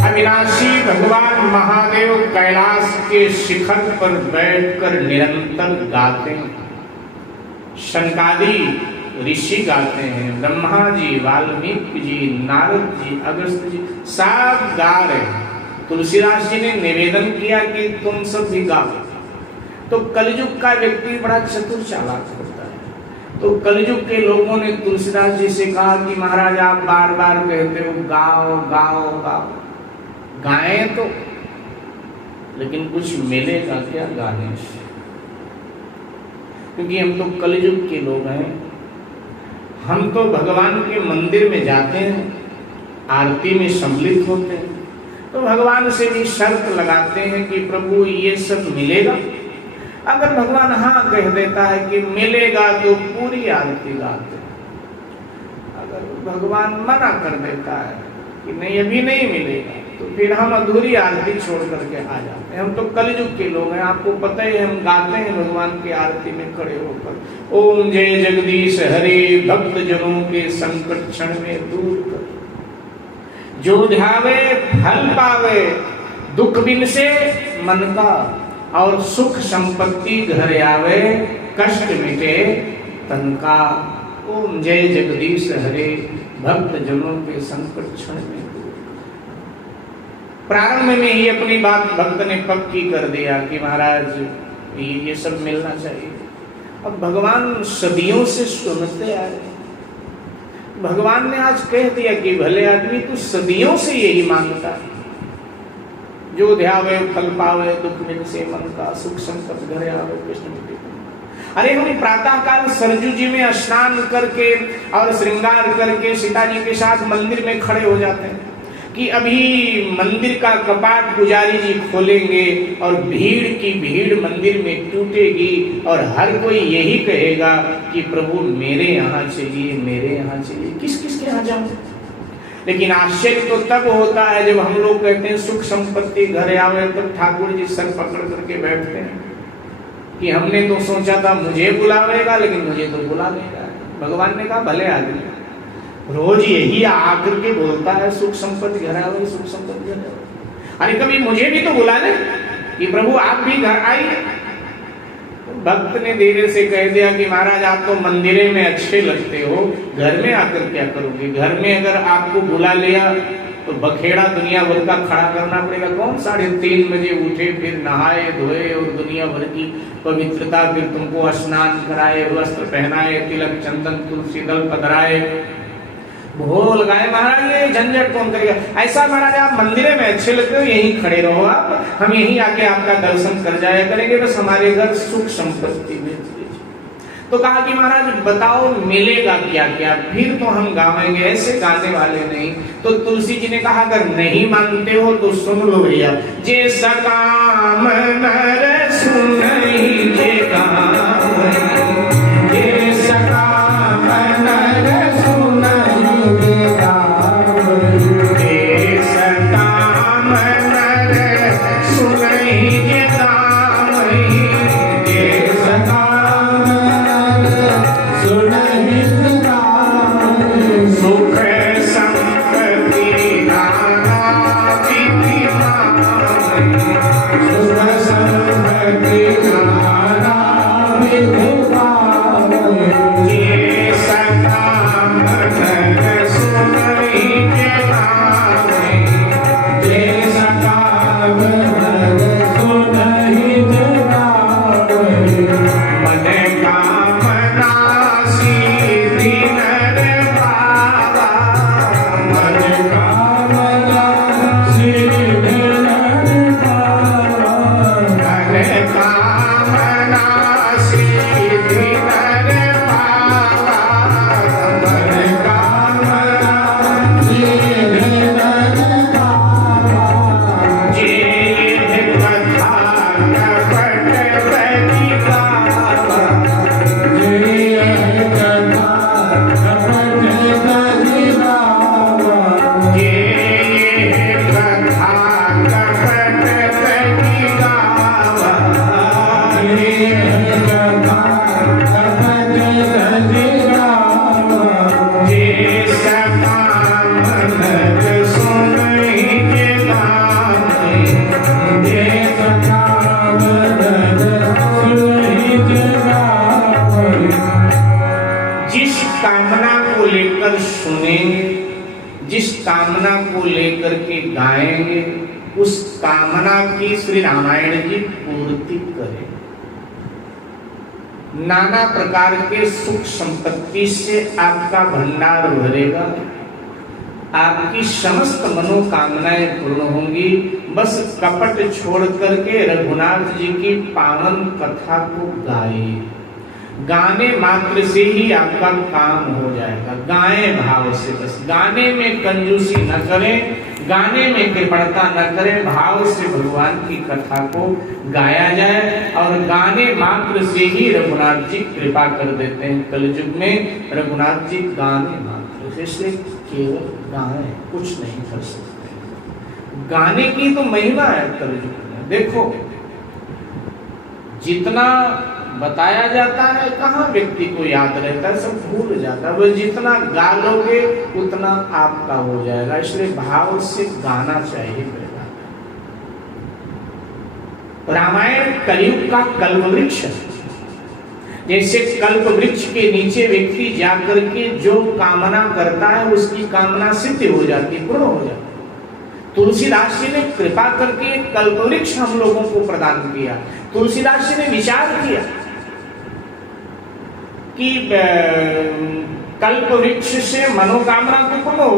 अविनाशी भगवान महादेव कैलाश के शिखर पर बैठकर निरंतर गाते हैं। शनकादि ऋषि गाते हैं, ब्रह्मा जी, वाल्मीकि जी, नारद जी, अगस्त्य जी सब गा रहे हैं। तुलसीदास जी ने निवेदन किया कि तुम सब भी गाओ। तो कलयुग का व्यक्ति बड़ा चतुर चालाक होता है। तो कलयुग के लोगों ने तुलसीदास जी से कहा कि महाराज आप बार बार कहते हो गाओ गाओ गाओ, गाएं तो, लेकिन कुछ मिलेगा क्या गाने से? क्योंकि हम तो कलयुग के लोग हैं। हम तो भगवान के मंदिर में जाते हैं, आरती में सम्मिलित होते हैं, तो भगवान से भी शर्त लगाते हैं कि प्रभु ये सब मिलेगा। अगर भगवान हाँ कह देता है कि मिलेगा तो पूरी आरती गाते हैं। अगर भगवान मना कर देता है कि नहीं अभी नहीं मिलेगा, तो फिर हम अधूरी आरती छोड़ करके आ जाते हैं। हम तो कलयुग के लोग हैं, आपको पता ही, हम गाते हैं भगवान की आरती में खड़े होकर, ओम जय जगदीश हरे, भक्त जनों के संकट क्षण में दूर कर, जो ध्यावे फल पावे, दुख बिन से मन का, और सुख संपत्ति घर आवे, कष्ट मिटे तन का। ओम जय जगदीश हरे, भक्त जनों के संकट क्षण में दूर। प्रारंभ में ही अपनी बात भक्त ने पक्की कर दिया कि महाराज ये सब मिलना चाहिए। अब भगवान सदियों से सुनते आ रहे, भगवान ने आज कह दिया कि भले आदमी तू सदियों से यही मांगता है, जो ध्यावे फल पावे, दुख मिल से मन का, सुख संपत्ति घर आवे, कृष्ण मिटे। अरे हम प्रातः काल सरजू जी में स्नान करके और श्रृंगार करके सीता जी के साथ मंदिर में खड़े हो जाते हैं कि अभी मंदिर का कपाट पुजारी जी खोलेंगे और भीड़ की भीड़ मंदिर में टूटेगी और हर कोई यही कहेगा कि प्रभु मेरे यहाँ चलिए, मेरे यहाँ चलिए, किस किस के यहाँ जाऊं। लेकिन आश्चर्य तो तब होता है जब हम लोग कहते हैं सुख संपत्ति घर आवे, तब ठाकुर जी सर पकड़ करके बैठते हैं कि हमने तो सोचा था मुझे बुलावेगा, लेकिन मुझे तो बुला लेगा। भगवान ने कहा भले आदमी, रोज यही आकर के बोलता है सुख संपत्ति घर आवे, सुख संपत्ति घर आवे। अरे कभी मुझे भी तो बुला ले कि प्रभु आप भी घर आइए। भक्त ने धीरे से कह दिया कि महाराज आप तो मंदिरे में अच्छे लगते हो, घर में आकर क्या करोगे? घर में अगर आपको बुला लिया तो बखेड़ा दुनिया भर का खड़ा करना पड़ेगा। कौन 3:30 बजे उठे, फिर नहाए धोए और दुनिया भर की पवित्रता, फिर तुमको स्नान कराए, वस्त्र पहनाए, तिलक चंदन तुलसी दल पधराए, भोग लगाए। महाराज ये झंझट कौन करेगा? ऐसा महाराज आप मंदिरे में अच्छे लगते हो, यहीं खड़े रहो आप, हम यहीं आके आपका दर्शन कर जाया करेंगे, बस हमारे घर सुख संपत्ति मिल। तो कहा कि महाराज बताओ मिलेगा क्या क्या? फिर तो हम गावेंगे, ऐसे गाने वाले नहीं। तो तुलसी जी ने कहा अगर नहीं मानते हो तो सुन लो भैया, जे सकाम नर सुनहि जे गावै, जे सकाम नर सुनहि जे गावै, जे सकाम नर सुनहि जे गावै, जे सकाम सुख संपत्ति नाना विधि पावै, सुख संपत्ति नाना विधि पावै, जे सकाम नर सुनहि जे गावै, जे सकाम नर सुनहि जे गावै, मन कामना सिद्धि नर पावा, मन कामना सिद्धि नर पावा, मन कामना सिद्धि नर पावा, मन कामना सिद्धि नर पावा, जे कथा कपट बनि गावा, जे कथा कपट बनि गावा, जे जिस कामना को लेकर के गाएंगे उस कामना की श्री रामायण जी पूर्ति करें। नाना प्रकार के सुख संपत्ति से आपका भंडार भरेगा, आपकी समस्त मनोकामनाएं पूर्ण होंगी। बस कपट छोड़ करके रघुनाथ जी की पावन कथा को गाए, गाने मात्र से ही आपका काम हो जाएगा। गाएं भाव से, बस गाने में कंजूसी न करें, गाने में कृपणता न करें, भाव से भगवान की कथा को गाया जाए और गाने मात्र से ही रघुनाथ जी कृपा कर देते हैं। कलयुग में रघुनाथ जी गाने मात्र से, इसलिए केवल गाएं, कुछ नहीं कर सकते। गाने की तो महिमा है कलयुग में। देखो जितना बताया जाता है कहाँ व्यक्ति को याद रहता है, सब भूल जाता है। बस जितना गा लोगे उतना आपका हो जाएगा, इसलिए भाव से गाना चाहिए। रामायण कलयुग का कल्प वृक्ष, जैसे कल्प वृक्ष के नीचे व्यक्ति जाकर के जो कामना करता है उसकी कामना सिद्ध हो जाती, पूर्ण हो जाती। तुलसीदास जी ने कृपा करके कल्प वृक्ष हम लोगों को प्रदान किया। तुलसीदास जी ने विचार किया कि कल्प वृक्ष से मनोकामना तो पूर्ण हो